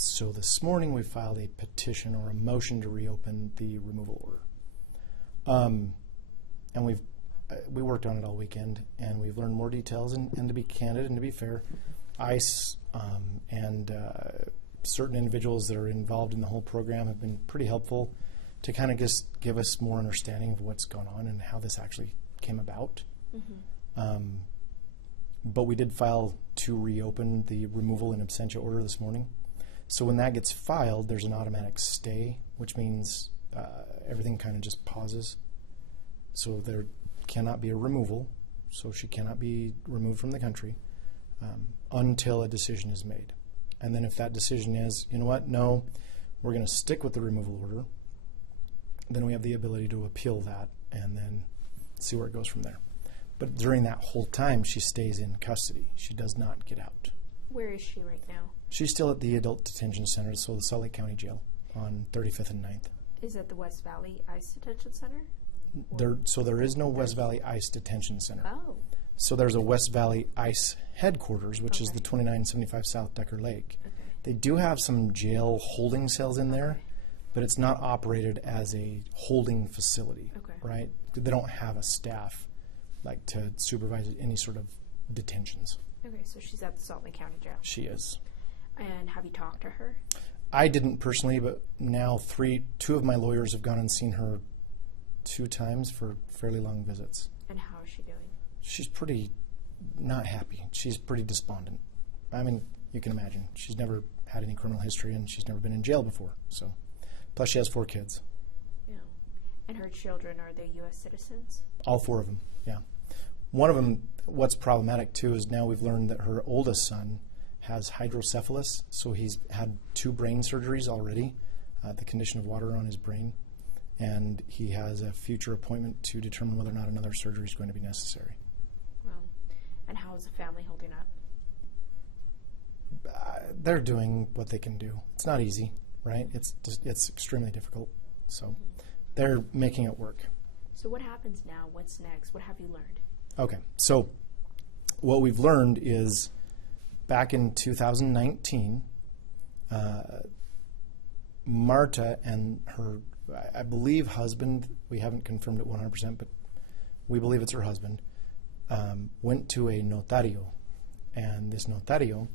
So this morning we filed a petition or a motion to reopen the removal order. And we worked on it all weekend, and we've learned more details. And to be candid and to be fair, ICE and certain individuals that are involved in the whole program have been pretty helpful to kind of just give us more understanding of what's going on and how this actually came about. But we did file to reopen the removal in absentia order this morning. So when that gets filed, there's an automatic stay, which means everything kind of just pauses. So there cannot be a removal, so she cannot be removed from the country until a decision is made. And then if that decision is, you know what, no, we're going to stick with the removal order, then we have the ability to appeal that and then see where it goes from there. But during that whole time, she stays in custody. She does not get out. Where is she right now? She's still at the Adult Detention Center, so the Salt Lake County Jail on 35th and 9th. Is that the West Valley ICE Detention Center? There is no West Valley ICE Detention Center. Oh. So there's a West Valley ICE headquarters, which is the 2975 South Decker Lake. Okay. They do have some jail holding cells in there, but it's not operated as a holding facility, right? They don't have a staff like to supervise any sort of detentions. Okay, so she's at the Salt Lake County Jail. She is. And have you talked to her? I didn't personally, but now two of my lawyers have gone and seen her 2 times for fairly long visits. And how is she doing? She's pretty not happy. She's pretty despondent. I mean, you can imagine. She's never had any criminal history, and she's never been in jail before. So, plus she has 4 kids. Yeah. And her children, are they U.S. citizens? All 4 of them, yeah. One of them, what's problematic too, is now we've learned that her oldest son has hydrocephalus, so he's had 2 brain surgeries already, the condition of water on his brain, and he has a future appointment to determine whether or not another surgery is going to be necessary. Wow. And how is the family holding up? They're doing what they can do. It's not easy, right? It's extremely difficult, so they're making it work. So what happens now? What's next? What have you learned? Okay, so what we've learned is back in 2019, Marta and her, I believe, husband, we haven't confirmed it 100%, but we believe it's her husband, went to a notario. And this notario,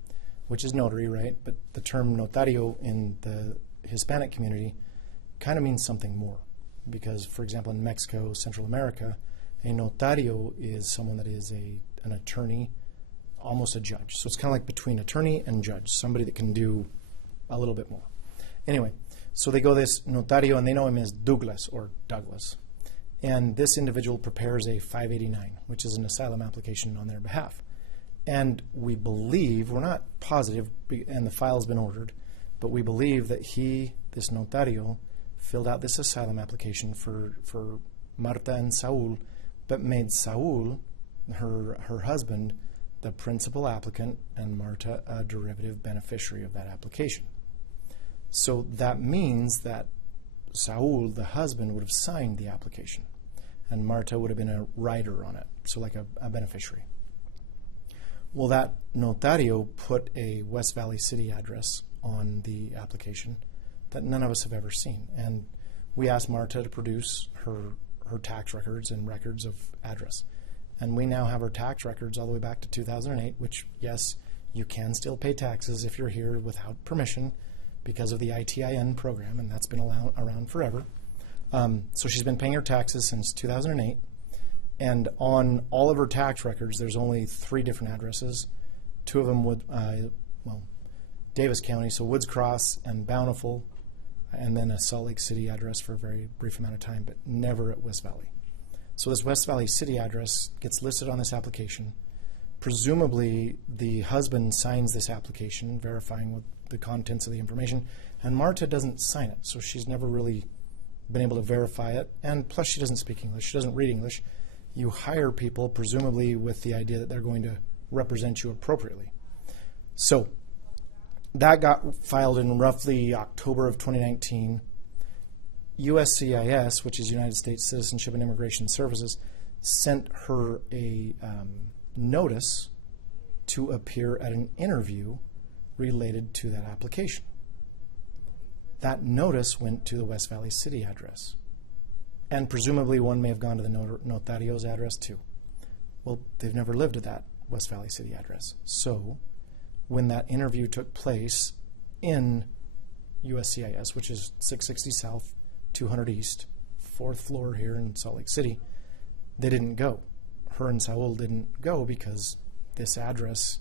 which is notary, right? But the term notario in the Hispanic community kind of means something more. Because, for example, in Mexico, Central America, a notario is someone that is an attorney, almost a judge. So it's kind of like between attorney and judge, somebody that can do a little bit more. Anyway, so they go this notario, and they know him as Douglas or Douglas. And this individual prepares a 589, which is an asylum application on their behalf. And we believe, we're not positive, and the file's been ordered, but we believe that this notario, filled out this asylum application for Marta and Saul, but made Saul, her husband, the principal applicant, and Marta a derivative beneficiary of that application. So that means that Saul, the husband, would have signed the application, and Marta would have been a writer on it, so like a beneficiary. Well, that notario put a West Valley City address on the application that none of us have ever seen. And we asked Marta to produce her tax records and records of address. And we now have her tax records all the way back to 2008, which, yes, you can still pay taxes if you're here without permission because of the ITIN program, and that's been around forever. So she's been paying her taxes since 2008. And on all of her tax records, there's only 3 different addresses. 2 of them would, Davis County, so Woods Cross and Bountiful, and then a Salt Lake City address for a very brief amount of time, but never at West Valley. So this West Valley City address gets listed on this application. Presumably, the husband signs this application, verifying with the contents of the information, and Marta doesn't sign it, so she's never really been able to verify it, and plus she doesn't speak English, she doesn't read English. You hire people, presumably with the idea that they're going to represent you appropriately. So that got filed in roughly October of 2019. USCIS, which is United States Citizenship and Immigration Services, sent her a notice to appear at an interview related to that application. that notice went to the West Valley City address. And presumably one may have gone to the notario's address too. Well, they've never lived at that West Valley City address. So when that interview took place in USCIS, which is 660 South, 200 East, 4th floor here in Salt Lake City, they didn't go. Her and Saul didn't go because this address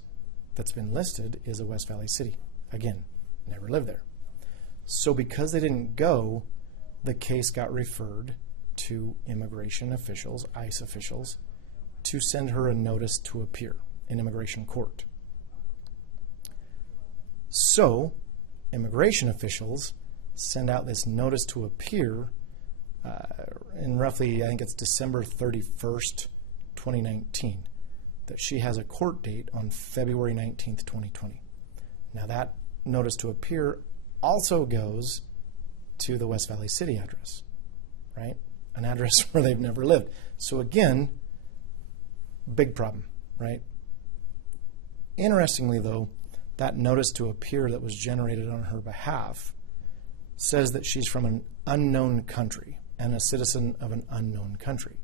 that's been listed is a West Valley City. Again, never lived there. So because they didn't go, the case got referred to immigration officials, ICE officials, to send her a notice to appear in immigration court. So immigration officials send out this notice to appear in roughly, I think it's December 31st, 2019, that she has a court date on February 19th, 2020. Now that notice to appear also goes to the West Valley City address, right? An address where they've never lived. So again, big problem, right? Interestingly though, that notice to appear that was generated on her behalf says that she's from an unknown country and a citizen of an unknown country.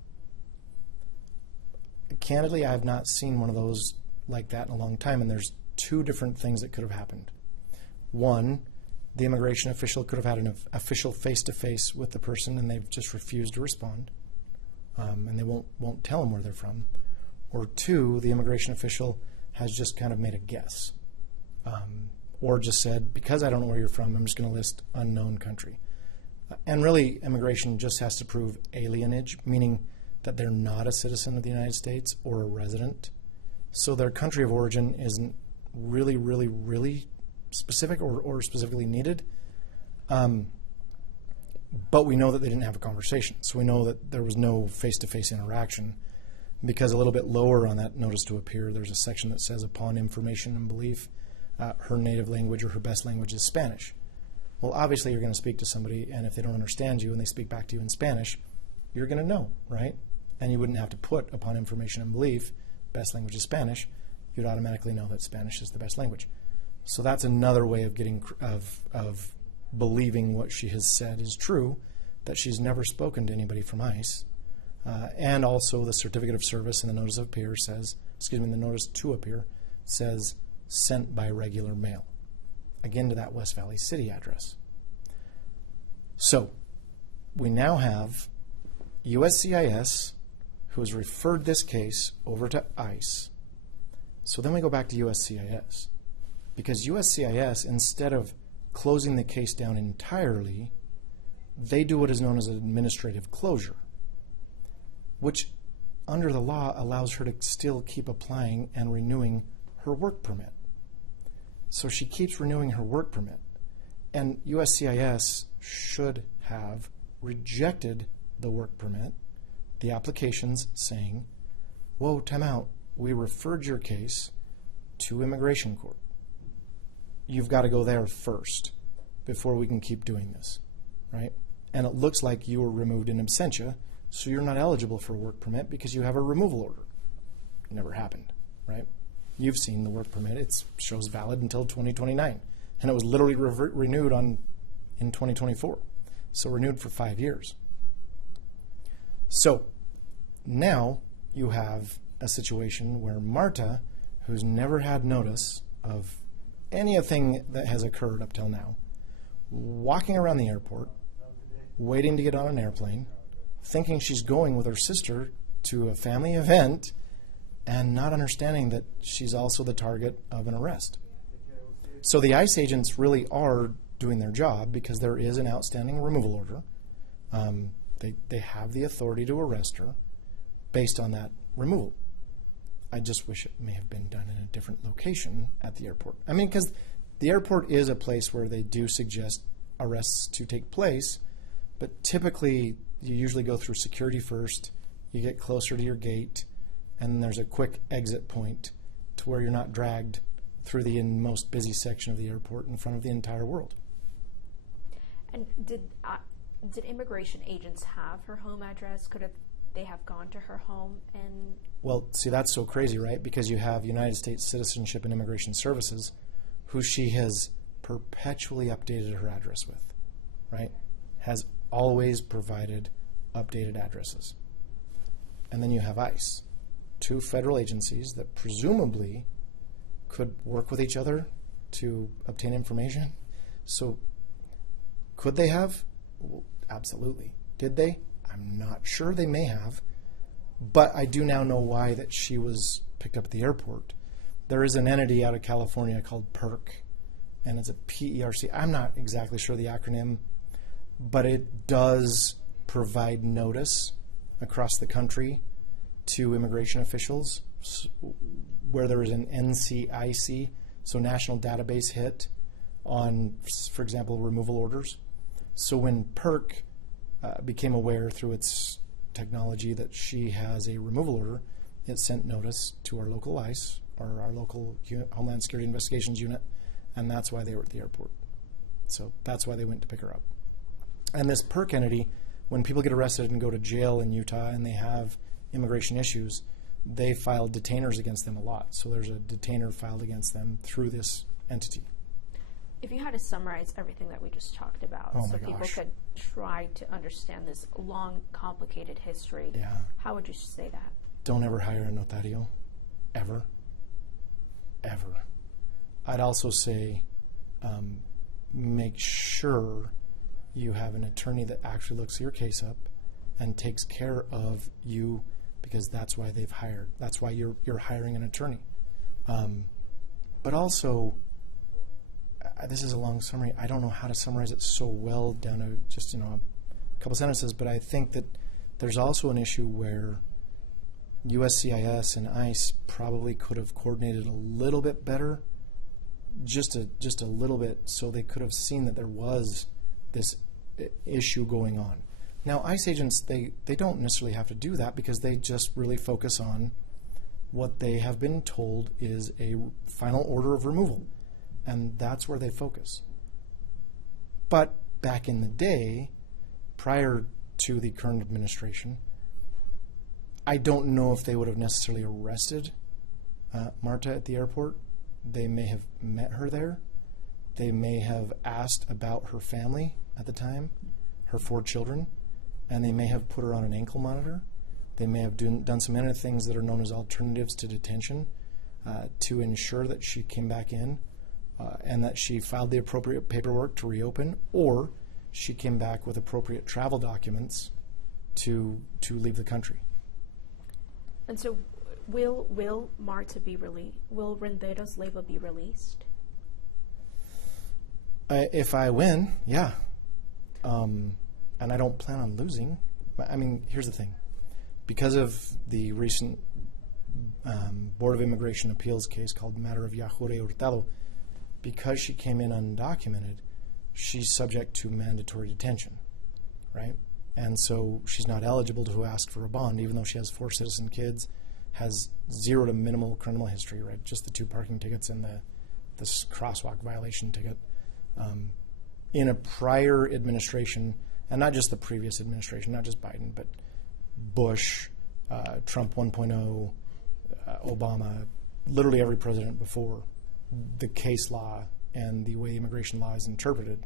Candidly, I have not seen one of those like that in a long time, and there's two different things that could have happened. One, the immigration official could have had an official face-to-face with the person and they've just refused to respond, and they won't tell them where they're from. Or two, the immigration official has just kind of made a guess, or just said, because I don't know where you're from, I'm just going to list unknown country. And really, immigration just has to prove alienage, meaning that they're not a citizen of the United States or a resident. So their country of origin isn't really, really, really specific or specifically needed. But we know that they didn't have a conversation. So we know that there was no face-to-face interaction, because a little bit lower on that notice to appear, there's a section that says, upon information and belief, her native language or her best language is Spanish. Well, obviously you're going to speak to somebody, and if they don't understand you and they speak back to you in Spanish, you're going to know, right? And you wouldn't have to put, upon information and belief, best language is Spanish. You'd automatically know that Spanish is the best language. So that's another way of getting of believing what she has said is true, that she's never spoken to anybody from ICE. And also the certificate of service in the notice of appear says, the notice to appear says sent by regular mail. Again, to that West Valley City address. So we now have USCIS, who has referred this case over to ICE. So then we go back to USCIS, because USCIS, instead of closing the case down entirely, they do what is known as an administrative closure, which under the law allows her to still keep applying and renewing her work permit. So she keeps renewing her work permit. And USCIS should have rejected the work permit, the applications saying, whoa, time out, we referred your case to immigration court. You've got to go there first before we can keep doing this, right? And it looks like you were removed in absentia, so you're not eligible for a work permit because you have a removal order. Never happened, right? You've seen the work permit. It shows valid until 2029. And it was literally renewed in 2024. So renewed for 5 years. So now you have a situation where Marta, who's never had notice of anything that has occurred up till now, walking around the airport, waiting to get on an airplane, thinking she's going with her sister to a family event, and not understanding that she's also the target of an arrest. So the ICE agents really are doing their job because there is an outstanding removal order. They have the authority to arrest her based on that removal. I just wish it may have been done in a different location at the airport. I mean, because the airport is a place where they do suggest arrests to take place, but typically you usually go through security first, you get closer to your gate, and then there's a quick exit point to where you're not dragged through the most busy section of the airport in front of the entire world. And did immigration agents have her home address? Could they have gone to her home and... Well, see, that's so crazy, right? Because you have United States Citizenship and Immigration Services, who she has perpetually updated her address with. right, has always provided updated addresses. And then you have ICE, two federal agencies that presumably could work with each other to obtain information. So could they have? Well, absolutely. Did they? I'm not sure. They may have. But I do now know why that she was picked up at the airport. There is an entity out of California called PERC, and it's a PERC. I'm not exactly sure the acronym, but it does provide notice across the country to immigration officials where there is an NCIC, so national database hit on, for example, removal orders. So when PERC became aware through its technology that she has a removal order, it sent notice to our local ICE, or our local Homeland Security Investigations Unit, and that's why they were at the airport. So that's why they went to pick her up. And this PERC entity, when people get arrested and go to jail in Utah and they have immigration issues, they file detainers against them a lot. So there's a detainer filed against them through this entity. If you had to summarize everything that we just talked about, so people could try to understand this long, complicated history, how would you say that? Don't ever hire a notario. Ever. Ever. I'd also say make sure you have an attorney that actually looks your case up and takes care of you, because that's why they've hired. That's why you're hiring an attorney. But also, this is a long summary. I don't know how to summarize it so well down to just a couple sentences, but I think that there's also an issue where USCIS and ICE probably could have coordinated a little bit better, just a little bit, so they could have seen that there was this issue going on. Now, ICE agents, they don't necessarily have to do that, because they just really focus on what they have been told is a final order of removal, and that's where they focus. But back in the day, prior to the current administration, I don't know if they would have necessarily arrested Marta at the airport. They may have met her there. They may have asked about her family at the time, her 4 children, and they may have put her on an ankle monitor. They may have done some other things that are known as alternatives to detention to ensure that she came back in and that she filed the appropriate paperwork to reopen, or she came back with appropriate travel documents to leave the country. And so will Marta be released? Will Brizeyda Leiva be released? If I win, yeah. And I don't plan on losing. I mean, here's the thing. Because of the recent Board of Immigration Appeals case called Matter of Yajure Hurtado, because she came in undocumented, she's subject to mandatory detention, right? And so she's not eligible to ask for a bond, even though she has 4 citizen kids, has 0 to minimal criminal history, right? Just the 2 parking tickets and this crosswalk violation ticket. In a prior administration, and not just the previous administration, not just Biden, but Bush, Trump 1.0, Obama, literally every president before, the case law and the way immigration law is interpreted,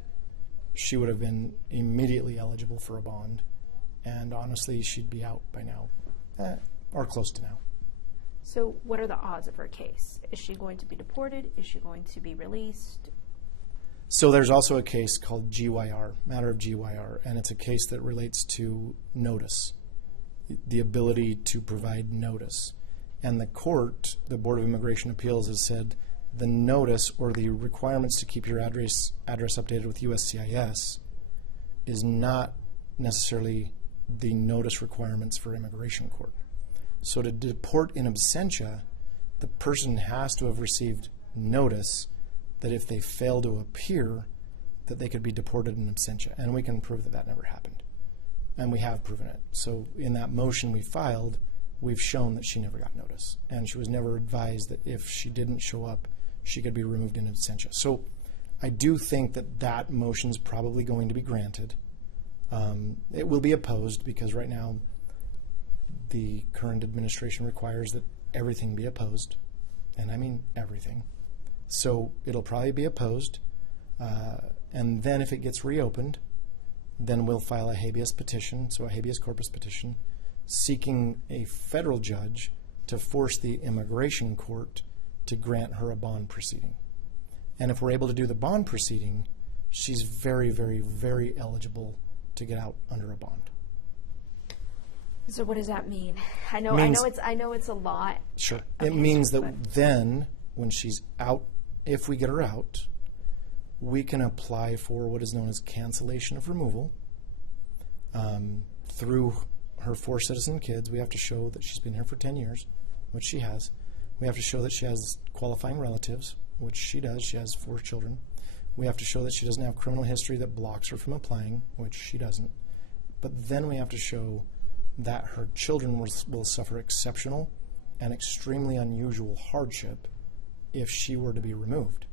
she would have been immediately eligible for a bond, and honestly, she'd be out by now, or close to now. So what are the odds of her case? Is she going to be deported? Is she going to be released? So there's also a case called GYR, Matter of GYR, and it's a case that relates to notice, the ability to provide notice. And the court, the Board of Immigration Appeals, has said the notice or the requirements to keep your address updated with USCIS is not necessarily the notice requirements for immigration court. So to deport in absentia, the person has to have received notice that if they fail to appear, that they could be deported in absentia. And we can prove that that never happened. And we have proven it. So in that motion we filed, we've shown that she never got notice. And she was never advised that if she didn't show up, she could be removed in absentia. So I do think that that motion's probably going to be granted. It will be opposed, because right now the current administration requires that everything be opposed. And I mean everything. So it'll probably be opposed. And then if it gets reopened, then we'll file a habeas petition, so a habeas corpus petition, seeking a federal judge to force the immigration court to grant her a bond proceeding. And if we're able to do the bond proceeding, she's very, very, very eligible to get out under a bond. So what does that mean? I know it's a lot. Sure. It means that then, when she's out, if we get her out, we can apply for what is known as cancellation of removal. Through her 4 citizen kids, we have to show that she's been here for 10 years, which she has. We have to show that she has qualifying relatives, which she does. She has 4 children. We have to show that she doesn't have criminal history that blocks her from applying, which she doesn't. But then we have to show that her children will suffer exceptional and extremely unusual hardship if she were to be removed.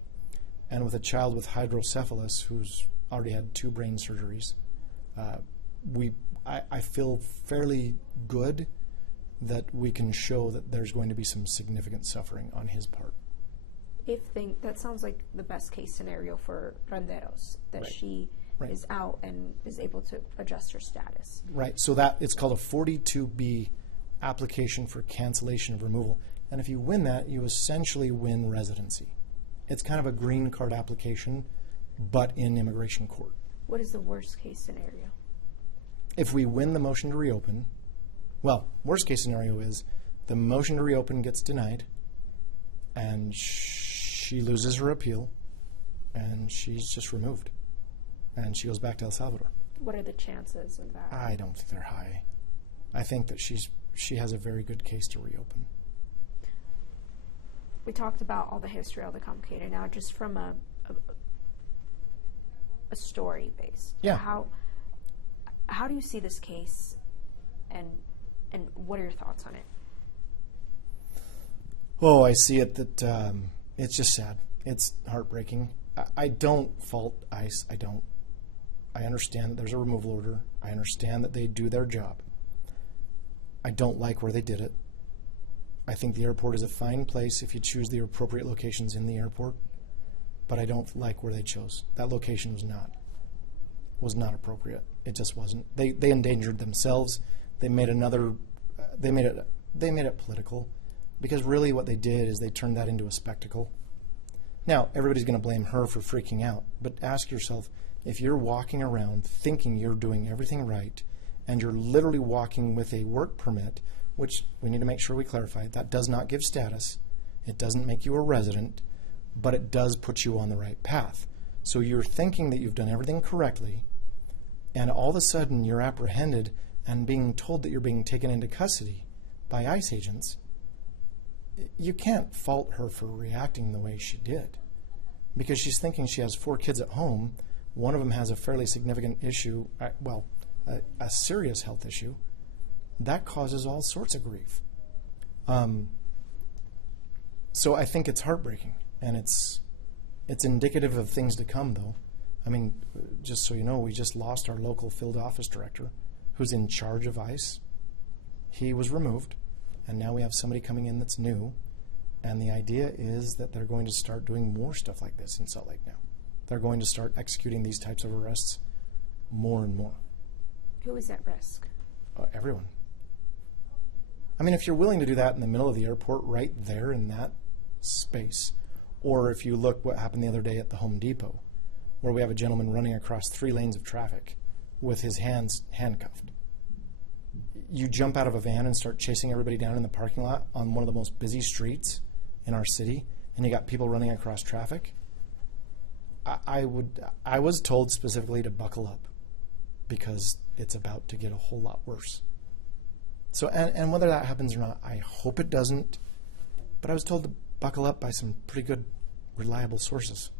And with a child with hydrocephalus who's already had 2 brain surgeries, I feel fairly good that we can show that there's going to be some significant suffering on his part. That sounds like the best case scenario for Renderos, that she is out and is able to adjust her status. Right, so that it's called a 42B application for cancellation of removal. And if you win that, you essentially win residency. It's kind of a green card application, but in immigration court. What is the worst case scenario? If we win the motion to reopen, well, worst case scenario is the motion to reopen gets denied, and she loses her appeal, and she's just removed, and she goes back to El Salvador. What are the chances of that? I don't think they're high. I think that she has a very good case to reopen. We talked about all the history, all the complicated. Now, just from a story base, how do you see this case, and what are your thoughts on it? Oh, I see it that it's just sad. It's heartbreaking. I don't fault ICE. I don't. I understand that there's a removal order. I understand that they do their job. I don't like where they did it. I think the airport is a fine place if you choose the appropriate locations in the airport, but I don't like where they chose. That location was not appropriate. It just wasn't. They endangered themselves. They made it political, because really what they did is they turned that into a spectacle. Now, everybody's going to blame her for freaking out, but ask yourself, if you're walking around thinking you're doing everything right, and you're literally walking with a work permit, which we need to make sure we clarify, that does not give status. It doesn't make you a resident, but it does put you on the right path. So you're thinking that you've done everything correctly, and all of a sudden you're apprehended and being told that you're being taken into custody by ICE agents. You can't fault her for reacting the way she did, because she's thinking she has 4 kids at home. One of them has a fairly significant issue, a serious health issue. That causes all sorts of grief. So I think it's heartbreaking, and it's indicative of things to come, though. I mean, just so you know, we just lost our local field office director who's in charge of ICE. He was removed, and now we have somebody coming in that's new, and the idea is that they're going to start doing more stuff like this in Salt Lake now. They're going to start executing these types of arrests more and more. Who is at risk? Everyone. I mean, if you're willing to do that in the middle of the airport, right there in that space, or if you look what happened the other day at the Home Depot, where we have a gentleman running across 3 lanes of traffic with his hands handcuffed. You jump out of a van and start chasing everybody down in the parking lot on one of the most busy streets in our city, and you got people running across traffic. I was told specifically to buckle up, because it's about to get a whole lot worse. So, and whether that happens or not, I hope it doesn't, but I was told to buckle up by some pretty good, reliable sources.